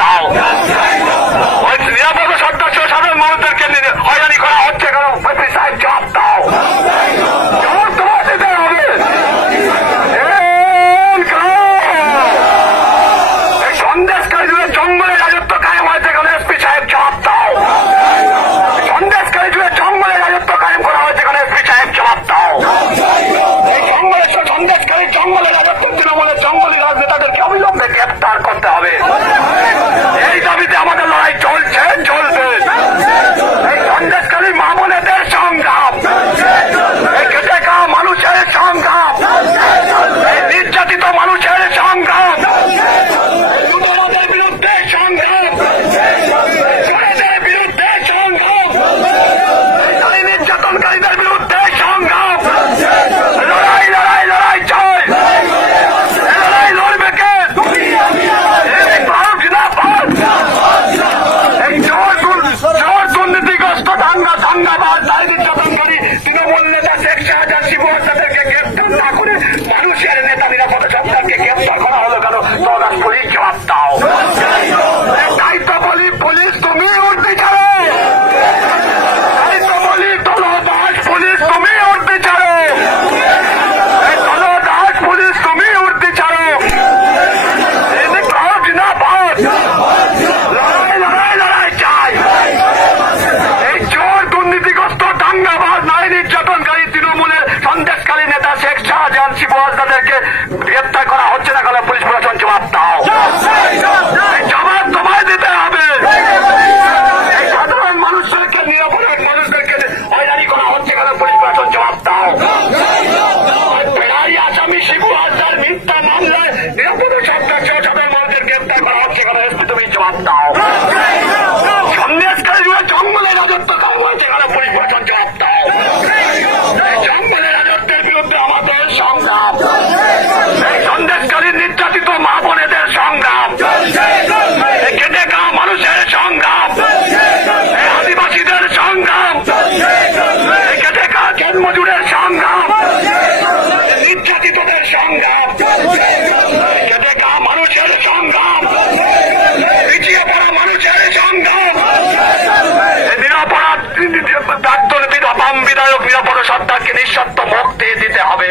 দাও। নিরাপদ সরকার সাধারণ মানুষদেরকে হয়রানি করা হচ্ছে কেন? এসপি সাহেব জবাব দাও। জবাব তোমার দিতে হবে। এই সন্দেশকারীদের জঙ্গলে রাজত্ব কায়েম হয়েছে কেন? এসপি সাহেব জবাব দাও। সন্দেশকারীদের জঙ্গলে রাজত্ব কায়েম করা হয়েছে কেন? এসপি সাহেব জবাব দাও। এই সন্দেশকারী জঙ্গলে রাজত্ব তৃণমূলের জঙ্গলি রাজনেতাদেরকে অবিলম্বে গ্রেপ্তার করতে হবে। এই দাবিতে আমাদের লড়াই চলছে, চলবে। এই সন্দেশকারী মা বোনেদের সংগ্রাম, এই খেটে খাওয়া মানুষের সংগ্রাম, এই নির্যাতিত মানুষের সংগ্রাম, লুটেরাদের বিরুদ্ধে সংগ্রাম, চোরেদের বিরুদ্ধে সংগ্রাম, নারী নির্যাতনকারীদের বিরুদ্ধে সংগ্রাম। লড়াই লড়াই লড়াই চাই। লড়াই লড়বে কে? চোর দুর্নীতিগ্রস্ত দাঙ্গাবাজ নারী নির্যাতনকারী তৃণমূল নেতা শেখ শাহজাহান শিবু তাদেরকে গ্রেপ্তার না করে মানুষের নেতা নিরাপদ সরকারকে গ্রেপ্তার করা হলো কেন? তখন পুলিশ জবাব দাও। তাই তো বলি পুলিশ তুমি উঠতে ছাড়ো। তাই তো বলি দলদাস পুলিশ তুমি উঠতে ছাড়ো। দলদাস পুলিশ তুমি উঠতে ছাড়ো। লড়াই লড়াই লড়াই চাই। এই চোর দুর্নীতিগ্রস্ত দাঙ্গাবাজ নারী নির্যাতনকারী তৃণমূলের সন্দেশকারী নেতা শেখ শাহজাহান শিবু তাদেরকে গ্রেপ্তার করা হচ্ছে না কেন? পুলিশ প্রশাসন জবাব দাও। জবাব তোমায় দিতে হবে। এই সাধারণ মানুষদেরকে নিরাপদ মানুষদেরকে হয়রানি করা হচ্ছে কেন? পুলিশ প্রশাসন জবাব দাও। ফেরারি আসামি শিবু হাসদার মিথ্যা মামলায় নিরাপদ সরকার সাধারণ মানুষদের গ্রেপ্তার করা হচ্ছে কেন? এসপি তুমি জবাব দাও। সন্দেশকারীরা জঙ্গলে রাজত্ব কায়েম হয়েছে কেন? পুলিশ প্রশাসন জবাব দাও। জঙ্গলে রাজত্বের বিরুদ্ধে আমাদের সংগ্রাম, এই সন্দেশকারী নির্যাতিত মা বোনেদের সংগ্রাম, খেটে খাওয়া মানুষের সংগ্রাম, আদিবাসীদের সংগ্রাম, খেটে খাওয়া জন্মজুড়ের সংগ্রাম, নির্যাতিতদের সংগ্রাম, খেটে খাওয়া মানুষের সংগ্রাম, পিছিয়ে পড়া মানুষের সংগ্রাম, নিরাপরাধ প্রাক্তন বাম বিধায়ক নিরাপদ সরকারকে নিঃশর্ত মুক্তি দিতে হবে।